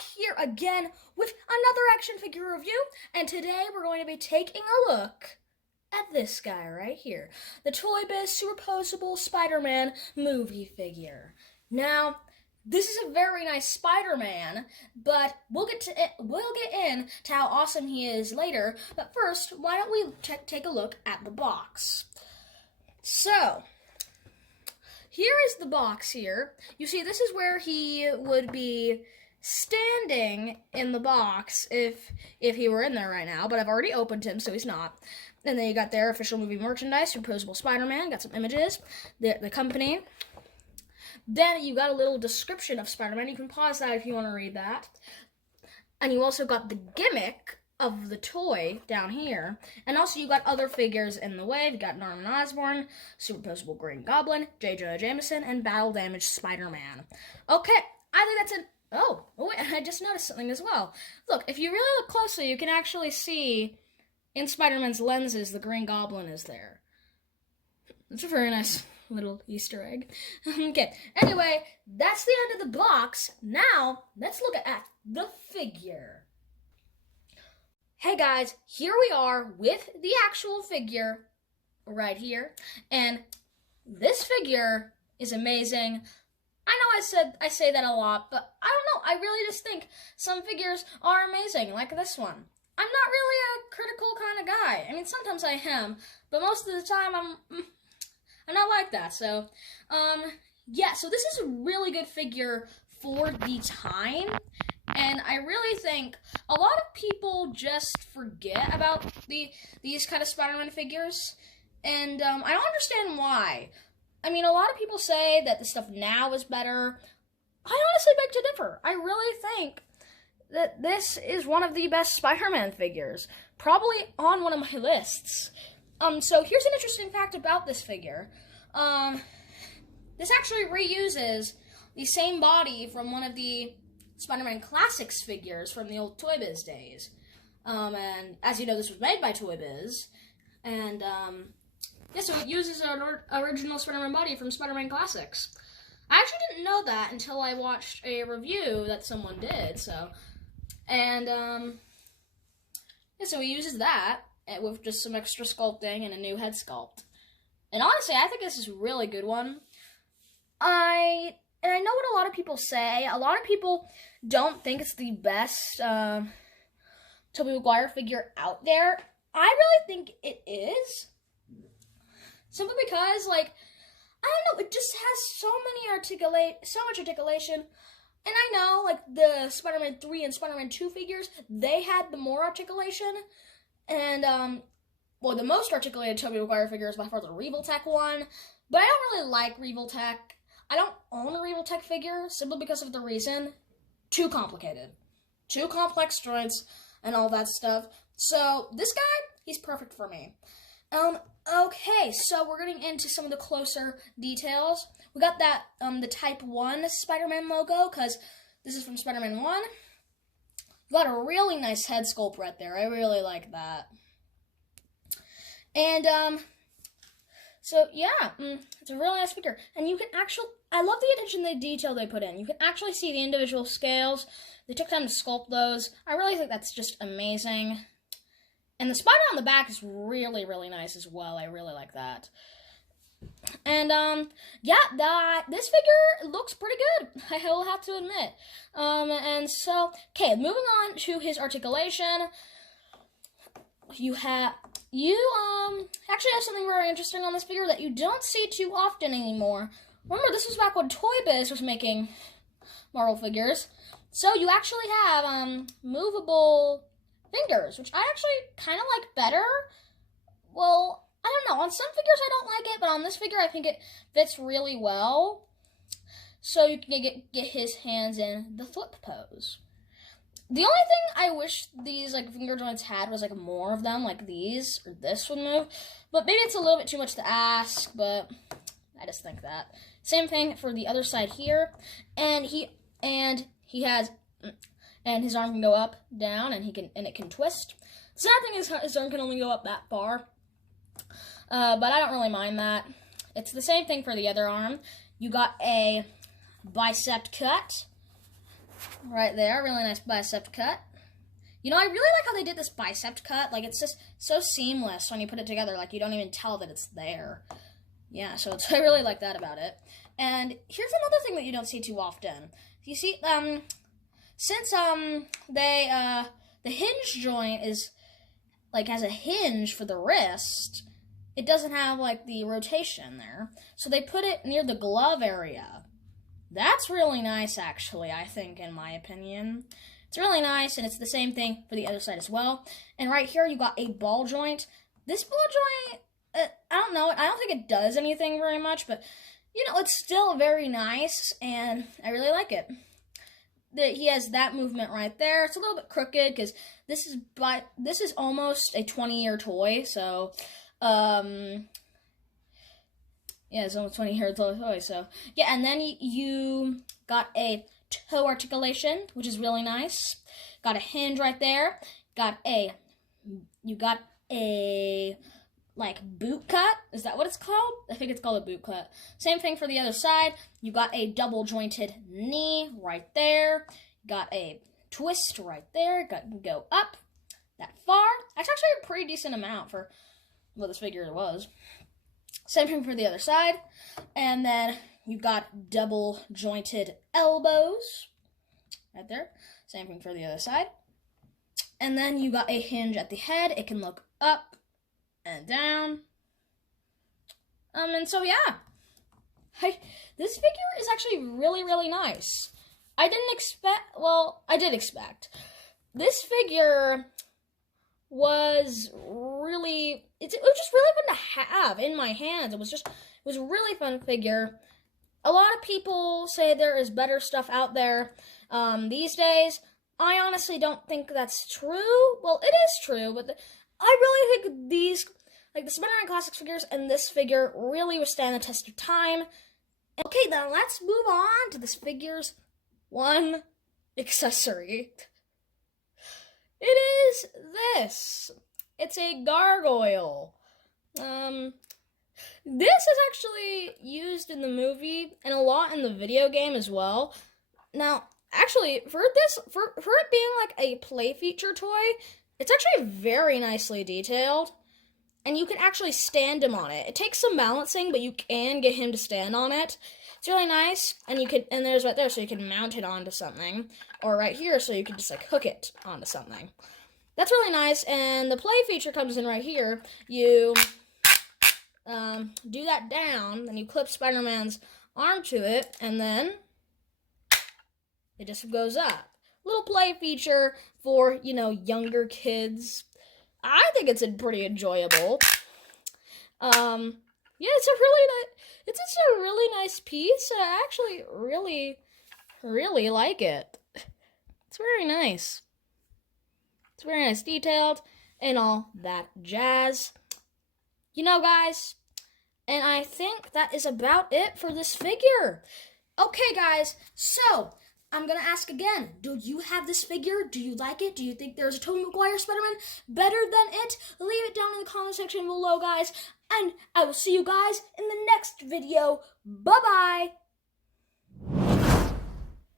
back here again with another action figure review, and today we're going to be taking a look at this guy right here, the Toy Biz Superposable Spider-Man movie figure. Now, this is a very nice Spider-Man, but we'll get into how awesome he is later. But first, why don't we take a look at the box? So, here is the box here. You see, this is where he would be standing in the box if he were in there right now, but I've already opened him, so he's not. And then you got their official movie merchandise, Poseable Spider-Man, got some images, the company. Then you got a little description of Spider-Man. You can pause that if you want to read that. And you also got the gimmick of the toy down here. And also you got other figures in the wave. You got Norman Osborn, Superposable Green Goblin, J. Jonah Jameson, and Battle Damaged Spider-Man. Okay, I think that's it. Oh, wait, I just noticed something as well. Look, if you really look closely, you can actually see in Spider-Man's lenses the Green Goblin is there. It's a very nice little Easter egg. Okay, anyway, that's the end of the box. Now, let's look at the figure. Hey guys, here we are with the actual figure right here. And this figure is amazing. I know I say that a lot, but I don't know. I really just think some figures are amazing, like this one. I'm not really a critical kind of guy. I mean, sometimes I am, but most of the time I'm not like that. So, yeah, so this is a really good figure for the time. And I really think a lot of people just forget about these kind of Spider-Man figures. And I don't understand why. I mean, a lot of people say that the stuff now is better. I honestly beg to differ. I really think that this is one of the best Spider-Man figures. Probably on one of my lists. So here's an interesting fact about this figure. This actually reuses the same body from one of the Spider-Man Classics figures from the old Toy Biz days. And as you know, this was made by Toy Biz. And, yeah, so it uses an original Spider-Man body from Spider-Man Classics. I actually didn't know that until I watched a review that someone did, so. And, yeah, so he uses that with just some extra sculpting and a new head sculpt. And honestly, I think this is a really good one. I know what a lot of people say. A lot of people don't think it's the best Tobey Maguire figure out there. I really think it is. Simply because, like, I don't know, it just has so much articulation. And I know, like, the Spider-Man 3 and Spider-Man 2 figures, they had the more articulation. And, well, the most articulated Tobey Maguire figure is by far the Revoltech one. But I don't really like Revoltech. I don't own a Revoltech figure simply because of the reason, too complicated. Too complex joints and all that stuff. So, this guy, he's perfect for me. Okay, so we're getting into some of the closer details. We got that, the Type 1 Spider-Man logo, because this is from Spider-Man 1. We got a really nice head sculpt right there. I really like that. And, so, yeah, it's a really nice figure. And you can I love the attention to detail they put in. You can actually see the individual scales. They took time to sculpt those. I really think that's just amazing. And the spider on the back is really, really nice as well. I really like that. And, yeah, this figure looks pretty good, I will have to admit. And so, okay, moving on to his articulation. You actually have something very interesting on this figure that you don't see too often anymore. Remember, this was back when Toy Biz was making Marvel figures. So you actually have, movable fingers, which I actually kind of like better. Well, I don't know. On some figures I don't like it, but on this figure I think it fits really well. So you can get his hands in the flip pose. The only thing I wish these like finger joints had was like more of them, like these or this would move. But maybe it's a little bit too much to ask, but I just think that. Same thing for the other side here. And he has and his arm can go up, down, and it can twist. The sad thing is his arm can only go up that far. But I don't really mind that. It's the same thing for the other arm. You got a bicep cut. Right there, really nice bicep cut. You know, I really like how they did this bicep cut. Like, it's just so seamless when you put it together. Like, you don't even tell that it's there. Yeah, so I really like that about it. And here's another thing that you don't see too often. You see, since the hinge joint is like has a hinge for the wrist, it doesn't have like the rotation there. So they put it near the glove area. That's really nice, actually, I think, in my opinion. It's really nice, and it's the same thing for the other side as well. And right here, you got a ball joint. This ball joint, I don't know. I don't think it does anything very much, but, you know, it's still very nice, and I really like it. He has that movement right there. It's a little bit crooked, because this is almost a 20-year toy, so, yeah, it's almost 20-year toy, so, yeah, and then you got a toe articulation, which is really nice. Got a hinge right there. You got a, like, boot cut. Is that what it's called? I think it's called a boot cut. Same thing for the other side. You got a double jointed knee right there. Got a twist right there. Go up that far. That's actually a pretty decent amount for what this figure was. Same thing for the other side. And then you've got double jointed elbows right there. Same thing for the other side. And then you got a hinge at the head. It can look up and down. And so yeah. This figure is actually really, really nice. I did expect. This figure was really, it was just really fun to have in my hands. It was a really fun figure. A lot of people say there is better stuff out there these days. I honestly don't think that's true. Well, it is true, but I really think these, like the Spider-Man Classics figures and this figure really withstand the test of time. Okay, then let's move on to this figure's one accessory. It is this. It's a gargoyle. This is actually used in the movie and a lot in the video game as well. Now, actually, for it being like a play feature toy, it's actually very nicely detailed. And you can actually stand him on it. It takes some balancing, but you can get him to stand on it. It's really nice, and there's right there, so you can mount it onto something, or right here, so you can just like hook it onto something. That's really nice, and the play feature comes in right here. You do that down, and you clip Spider-Man's arm to it, and then it just goes up. Little play feature for, you know, younger kids. I think it's pretty enjoyable. Yeah, it's just a really nice piece. I actually really, really like it. It's very nice. It's very nice detailed and all that jazz. You know, guys, and I think that is about it for this figure. Okay, guys, so I'm going to ask again, do you have this figure? Do you like it? Do you think there's a Tobey Maguire Spider-Man better than it? Leave it down in the comment section below, guys. And I will see you guys in the next video. Bye-bye.